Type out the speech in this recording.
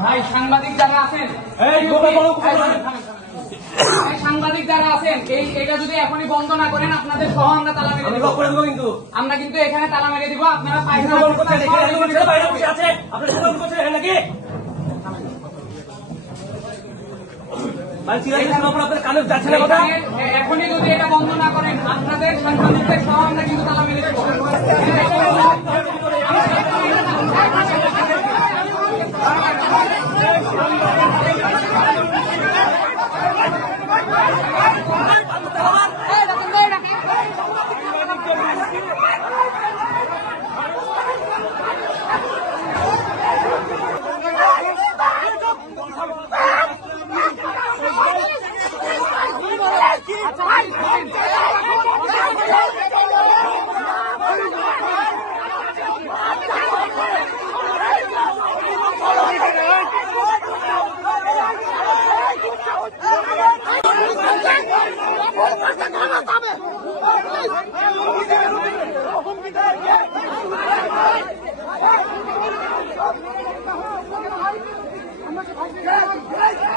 ভাই সাংবাদিক যারা আছেন, সাংবাদিক যারা আছেন এটা যদি এখনই বন্ধ না করেন আপনাদের সহ আমরা তালা মেরে দিব। আমরা কিন্তু এখানে তালা মেরে দিব। আপনারা এখনই যদি এটা বন্ধ না করেন আপনাদের সাংবাদিকদের সহ আমরা কিন্তু তালা মেরে দিব। I'm